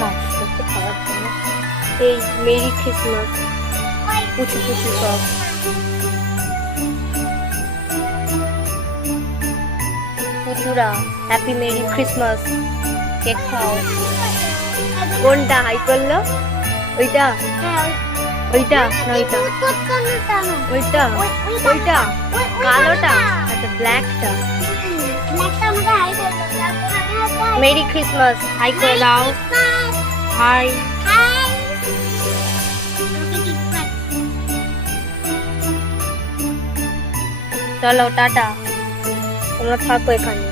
Mouse হচ্ছে খাওয়ার জন্য। এই মেরি ক্রিসমাস পুচু পুচু সব। পুচুরা হ্যাপি মেরি ক্রিসমাস। কেক খাও। কোনটা হাই করলো? ওইটা ওইটা না ওইটা ওইটা ওইটা কালোটা আচ্ছা ব্ল্যাকটা। মেরি ক্রিসমাস হাই করে দাও। হাই। চলো টাটা, তোমরা থাকো এখানে।